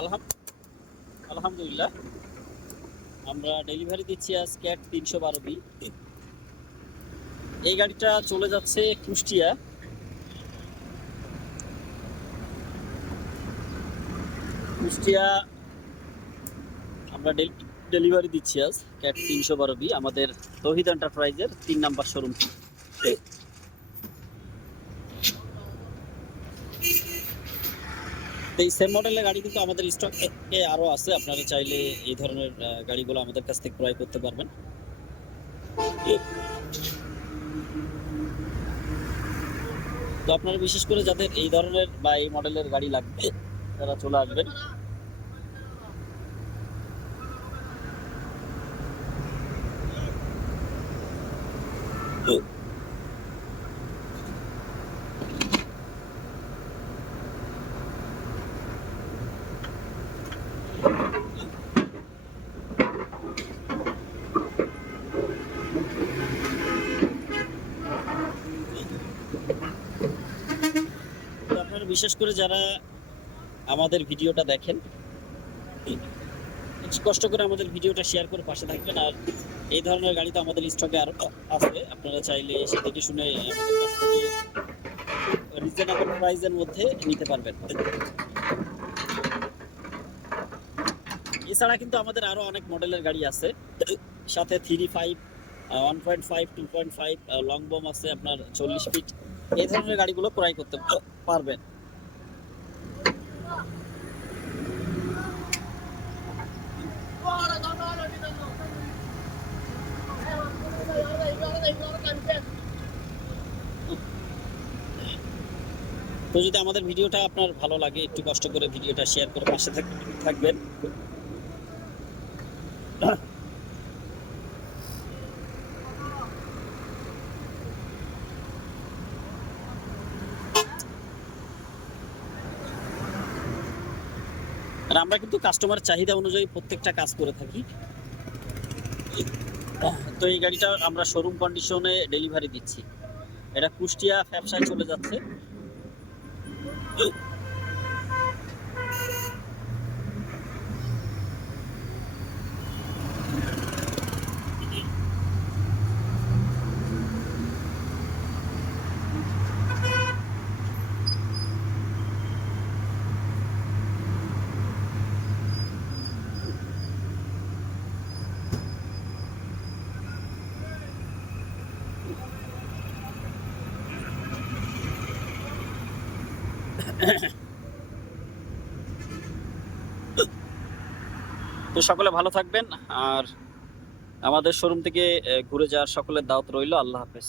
আলহামদুলিল্লাহ, আমরা ডেলিভারি দিচ্ছি আজ ক্যাট 312 বি। এই গাড়িটা চলে যাচ্ছে কুষ্টিয়া। কুষ্টিয়া আমরা ডেলিভারি দিচ্ছি আজ ক্যাট 312 বি আমাদের তৌহিদ এন্টারপ্রাইজের 3 নাম্বার শোরুম। এই সেম মডেলের গাড়ি কিন্তু আমাদের স্টকে আরো আছে, আপনারা চাইলে এই ধরনের গাড়িগুলো আমাদের কাছ থেকে ক্রয় করতে পারবেন। তো আপনারা বিশেষ করে যাদের এই ধরনের বা এই মডেলের গাড়ি লাগবে তারা চলে আসবেন। তো আপনারা বিশেষ করে যারা আমাদের ভিডিওটা দেখেন, একটু কষ্ট করে আমাদের ভিডিওটা শেয়ার করে পাশে থাকবেন। আর এই ধরনের গাড়ি তো আমাদের স্টকে আরো আছে, আপনারা চাইলে এসে দেখে শুনে আমাদের কাছ থেকে রিজনেবল প্রাইসের মধ্যে নিতে পারবেন। এছাড়া কিন্তু আমাদের আরো অনেক মডেলের গাড়ি আছে, সাথে 3.5, 1.5, 2.5 লং বম আছে, আপনার 40 ফিট। এই ধরনের গাড়িগুলো ক্রয় করতে পারবেন। তো যদি আমাদের ভিডিওটা আপনার ভালো লাগে, একটু কষ্ট করে ভিডিওটা শেয়ার করে পাশে থাকবেন। আর আমরা কিন্তু কাস্টমার চাহিদা অনুযায়ী প্রত্যেকটা কাজ করে থাকি। তো এই গাড়িটা আমরা শোরুম কন্ডিশনে ডেলিভারি দিচ্ছি। এটা কুষ্টিয়া ব্যবসায় চলে যাচ্ছে। তো সকলে ভালো থাকবেন, আর আমাদের শোরুম থেকে ঘুরে যাওয়ার সকলের দাওয়াত রইল। আল্লাহ হাফেজ।